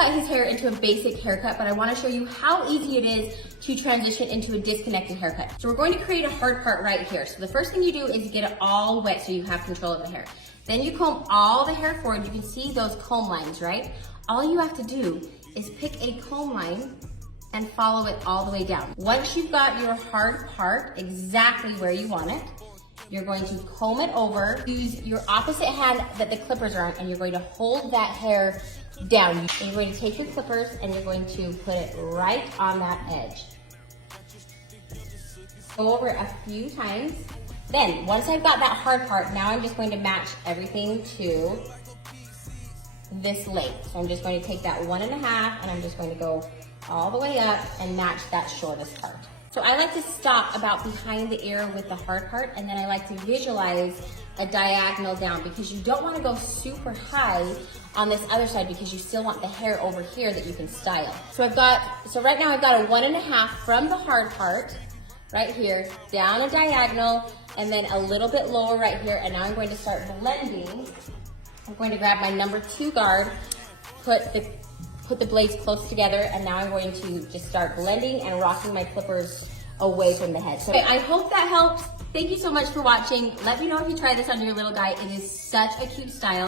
cut his hair into a basic haircut, but I wanna show you how easy it is to transition into a disconnected haircut. So we're going to create a hard part right here. So the first thing you do is get it all wet so you have control of the hair. Then you comb all the hair forward. You can see those comb lines, right? All you have to do is pick a comb line and follow it all the way down. Once you've got your hard part exactly where you want it, you're going to comb it over. Use your opposite hand that the clippers are on, and you're going to hold that hair down. And you're going to take your clippers and you're going to put it right on that edge. Go over a few times. Then, once I've got that hard part, now I'm just going to match everything to this length. So I'm just going to take that 1.5 and I'm just going to go all the way up and match that shortest part. So I like to stop about behind the ear with the hard part, and then I like to visualize a diagonal down because you don't want to go super high on this other side because you still want the hair over here that you can style. So right now I've got a 1.5 from the hard part right here, down a diagonal, and then a little bit lower right here, and now I'm going to start blending. I'm going to grab my number 2 guard, put the blades close together, and now I'm going to just start blending and rocking my clippers away from the head. So I hope that helps. Thank you so much for watching. Let me know if you try this on your little guy. It is such a cute style.